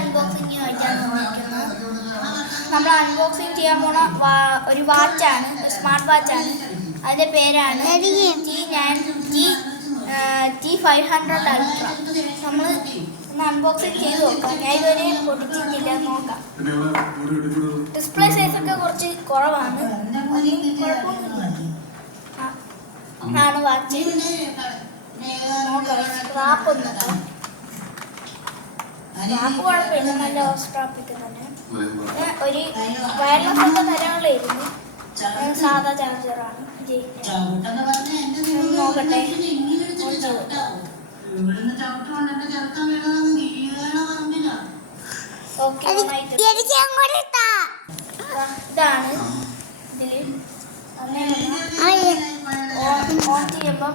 Unboxing ആയിട്ടാണ് വന്നിരിക്കുന്നത്. നമ്മൾ അൺബോക്സിംഗ് ചെയ്യാൻ പോണ ഒരു വാച്ചാണ്, സ്മാർട്ട് വാച്ചാണ്. അതിൻ്റെ പേരാണ് T500 Ultra. നമ്മൾ ഒന്ന് അൺബോക്സിംഗ് ചെയ്ത് നോക്കാം. ഞാൻ ഇതുവരെ പൊട്ടിച്ചിട്ടില്ല, നോക്കാം. ഡിസ്പ്ലേ സൈസൊക്കെ കുറച്ച് കുറവാണ്, ആണ് വാച്ച്. നോക്കാം, സ്ക്രാപ്പ് ഒന്ന് നോക്കാം. സ്ക്രാപ്പ് കുഴപ്പമില്ല, നല്ല സ്ക്രാപ്പ് ഇത് തന്നെ. ഒരു വയർലെസ് ഒക്കെ തരാനുള്ളായിരുന്നു, സാധാ ചാർജറാണ്. നോക്കട്ടെ, ഓക്കെ. ഇതാണ് ഇതിൽ ഓൺ ചെയ്യുമ്പം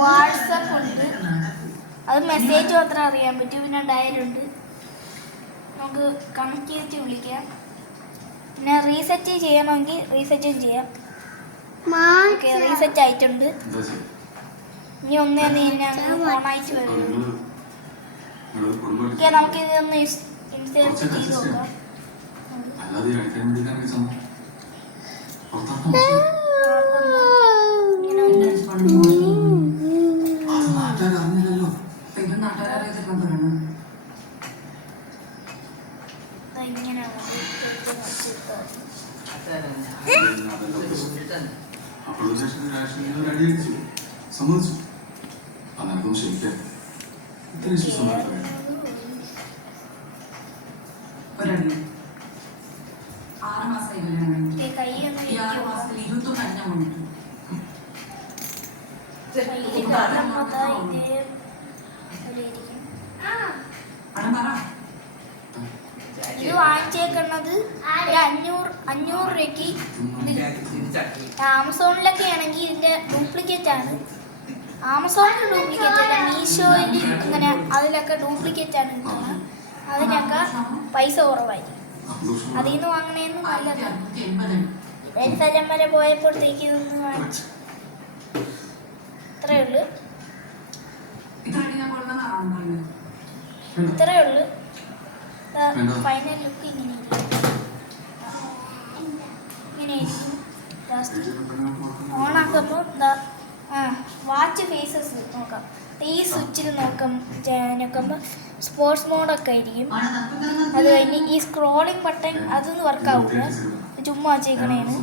വാട്സപ്പ് ഉണ്ട്, അത് മെസ്സേജ് മാത്രം അറിയാൻ പറ്റും. പിന്നെ ഡയലുണ്ട്, നമുക്ക് കണക്ട് ചെയ്തിട്ട് വിളിക്കാം. പിന്നെ റീസെറ്റ് ചെയ്യണമെങ്കിൽ റീസെറ്റും ചെയ്യാം. ഓക്കെ, റീസെറ്റ് ആയിട്ടുണ്ട്. ഇനി ഒന്നേ ഓണായിട്ട് വരുന്നു. ഓക്കെ, നമുക്കിതൊന്ന് ഇൻസ്റ്റേറ്റ് ചെയ്ത് നോക്കാം. സമ്മതിച്ചു. അതൊന്നും ശരിക്കും ഇത്രയും സുഖമായിട്ട് ഇത് വാങ്ങിച്ചേക്കുന്നത് ഒരു 500 രൂപയ്ക്ക്. ആമസോണിലൊക്കെ ആണെങ്കിൽ ഇതിന്റെ ഡ്യൂപ്ലിക്കേറ്റ് ആണ്. ആമസോണിൽ ഡ്യൂപ്ലിക്കേറ്റ് അല്ല, മീഷോയിൽ അങ്ങനെ അതിലൊക്കെ ഡ്യൂപ്ലിക്കേറ്റ് ആണ് കിട്ടുന്നത്. അതിനൊക്കെ പൈസ കുറവായിരിക്കും. അതിൽ നിന്ന് വാങ്ങണേന്ന് നല്ലതാണ്. സ്ഥലം വരെ പോയപ്പോഴത്തേക്ക് ഇതൊന്ന് വാങ്ങിച്ചു. ഇത്രയേ ഉള്ളു. ഫൈനൽ ലുക്ക് ഇങ്ങനെയായിരിക്കും. ഓണാക്കുമ്പോൾ വാച്ച് ഫേസസ് നോക്കാം. ഈ സ്വിച്ചിൽ നോക്കുമ്പോൾ സ്പോർട്സ് മോഡൊക്കെ ആയിരിക്കും. അത് കഴിഞ്ഞ് ഈ സ്ക്രോളിംഗ് ബട്ടൺ അതൊന്നും വർക്കാവില്ല, ചുമ്മാ വെച്ചേക്കണേന്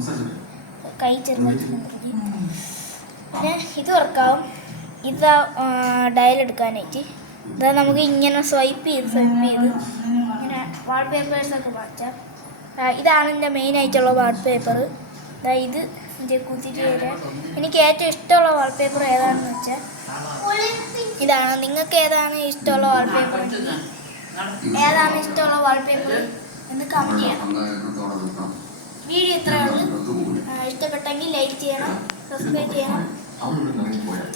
കൈ ചെറുതായിട്ട്. പിന്നെ ഇത് വർക്കാവും. ഇതാ ഡയൽ എടുക്കാനായിട്ട്. ഇതാ നമുക്ക് ഇങ്ങനെ സ്വൈപ്പ് ചെയ്ത് ഇങ്ങനെ വാൾപേപ്പേഴ്സൊക്കെ മാറ്റാം. ഇതാണ് എൻ്റെ മെയിനായിട്ടുള്ള വാൾപേപ്പർ. ഇത് കുത്തിയിട്ട് വരാം. എനിക്ക് ഏറ്റവും ഇഷ്ടമുള്ള വാൾപേപ്പർ ഏതാണെന്ന് വെച്ചാൽ ഇതാണ്. നിങ്ങൾക്ക് ഏതാണ് ഇഷ്ടമുള്ള വാൾപേപ്പർ എന്ന് കമൻറ്റ് ചെയ്യണം. വീഡിയോ ഇത്രയേ ഉള്ളൂ. ഇഷ്ടപ്പെട്ടെങ്കിൽ ലൈക്ക് ചെയ്യണം, സബ്സ്ക്രൈബ് ചെയ്യണം.